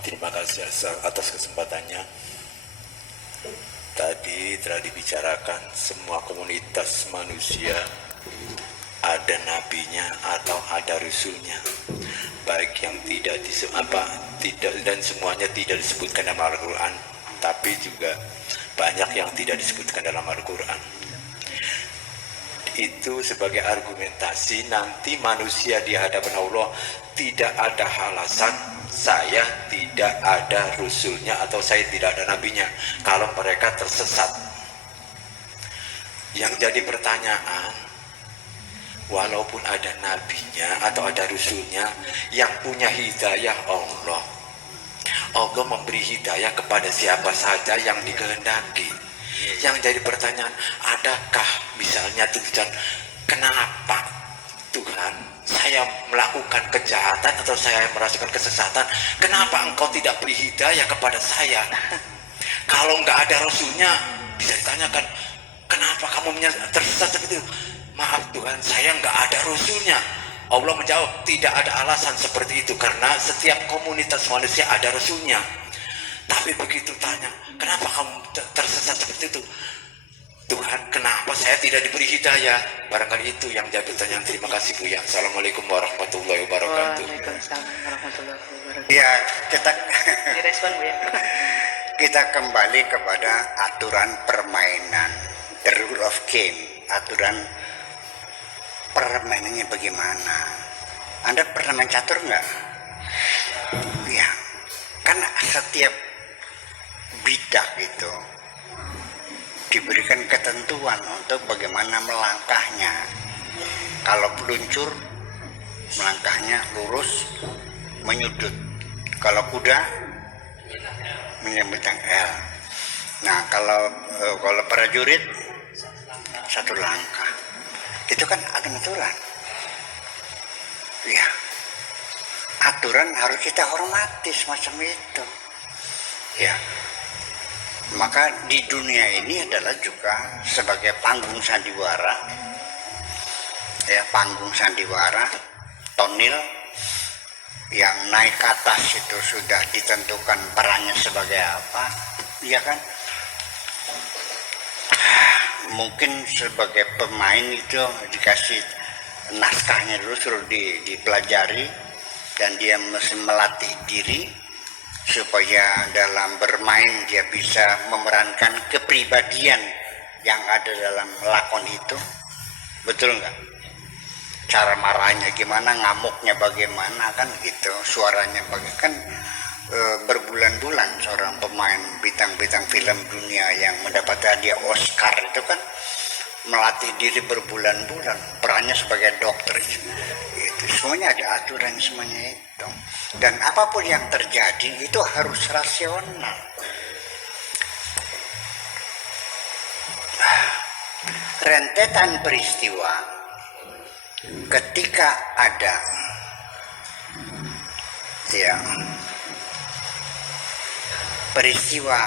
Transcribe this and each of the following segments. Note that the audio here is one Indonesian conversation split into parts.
Terima kasih atas kesempatannya. Tadi telah dibicarakan semua komunitas manusia ada nabinya atau ada rasulnya, baik yang tidak dan semuanya tidak disebutkan dalam Al-Quran, tapi juga banyak yang tidak disebutkan dalam Al-Quran. Itu sebagai argumentasi nanti manusia di hadapan Allah tidak ada alasan saya tidak ada rasulnya atau saya tidak ada nabinya kalau mereka tersesat. Yang jadi pertanyaan, walaupun ada nabinya atau ada rasulnya, yang punya hidayah Allah memberi hidayah kepada siapa saja yang dikehendaki. Yang jadi pertanyaan, adakah misalnya tujuan kenapa Tuhan saya melakukan kejahatan atau saya merasakan kesesatan, kenapa engkau tidak beri hidayah kepada saya? Kalau nggak ada rasulnya, bisa ditanyakan, kenapa kamu tersesat seperti itu? Maaf Tuhan, saya nggak ada rasulnya. Allah menjawab, tidak ada alasan seperti itu, karena setiap komunitas manusia ada rasulnya. Tapi begitu tanya, kenapa kamu tersesat seperti itu? Tuhan, kenapa saya tidak diberi hidayah? Barangkali itu yang jadi pertanyaan. Terima kasih Bu ya. Assalamualaikum warahmatullahi wabarakatuh. Waalaikumsalam warahmatullahi wabarakatuh. Ya, kita Direspon Bu ya. kita kembali kepada aturan permainan, the rule of game, aturan permainannya bagaimana. Anda pernah main catur nggak? Ya, kan setiap bidah itu diberikan ketentuan untuk bagaimana melangkahnya. Kalau peluncur, melangkahnya lurus, menyudut. Kalau kuda, menyambutkan L. Nah, kalau prajurit, satu langkah. Itu kan aturan. Ya, aturan harus kita hormati semacam itu. Ya. Maka di dunia ini adalah juga sebagai panggung sandiwara, ya, panggung sandiwara, tonil yang naik ke atas itu sudah ditentukan perannya sebagai apa, ya kan? Mungkin sebagai pemain itu dikasih naskahnya dulu, suruh dipelajari, dan dia mesti melatih diri supaya dalam bermain dia bisa memerankan kepribadian yang ada dalam lakon itu. Betul nggak? Cara marahnya gimana, ngamuknya bagaimana, kan gitu, suaranya kan berbulan-bulan seorang pemain bintang-bintang film dunia yang mendapat hadiah Oscar itu kan melatih diri berbulan-bulan, perannya sebagai dokter itu semuanya ada aturan semuanya itu. Dan apapun yang terjadi itu harus rasional. Rentetan peristiwa ketika ada ya peristiwa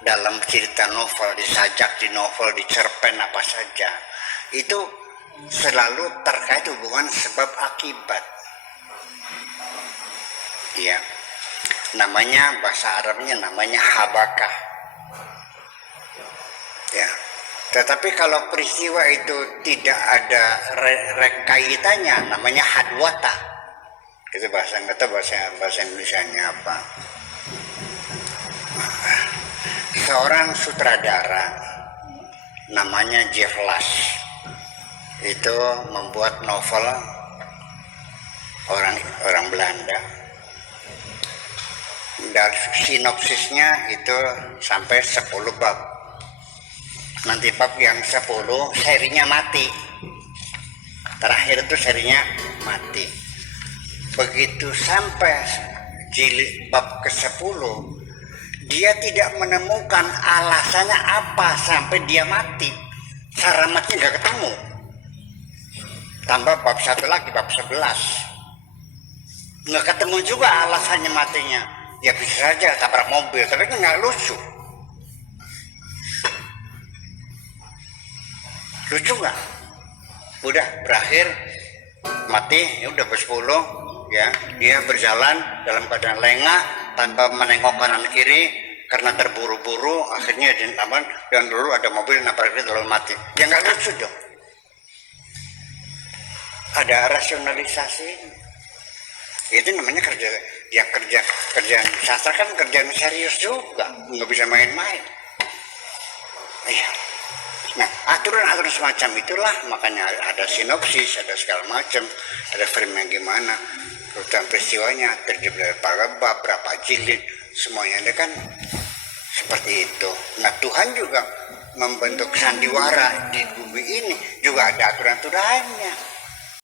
dalam cerita novel, disajak di novel, di cerpen apa saja, itu selalu terkait hubungan sebab akibat. Ya, namanya bahasa Arabnya namanya habakah. Ya, tetapi kalau peristiwa itu tidak ada kaitannya, namanya hadwata. Itu bahasa nggak tahu bahasa Indonesianya apa. Seorang sutradara namanya Jeff Lash itu membuat novel orang Belanda. Dan sinopsisnya itu sampai 10 bab. Nanti bab yang 10 serinya mati. Terakhir itu serinya mati. Begitu sampai jilid bab ke-10, dia tidak menemukan alasannya apa sampai dia mati. Cara matinya nggak ketemu. Tambah bab 1 lagi, bab 11. Nggak ketemu juga alasannya matinya. Ya bisa saja tabrak mobil, tapi kan nggak lucu. Lucu nggak? Udah berakhir mati, ya udah ber-10, ya dia berjalan dalam keadaan lengah, tanpa menengok kanan kiri karena terburu-buru akhirnya dan dulu ada mobil nabrak dia lalu mati. Ya nggak lucu dong. Ada rasionalisasi. Itu namanya kerjaan sastra kan kerjaan serius juga, nggak bisa main-main. Iya. Nah, aturan-aturan semacam itulah makanya ada sinopsis, ada segala macam, ada frame gimana, urutan peristiwanya, terdiri dari bab, berapa jilid, semuanya ada kan seperti itu. Nah, Tuhan juga membentuk sandiwara di bumi ini juga ada aturan-aturannya.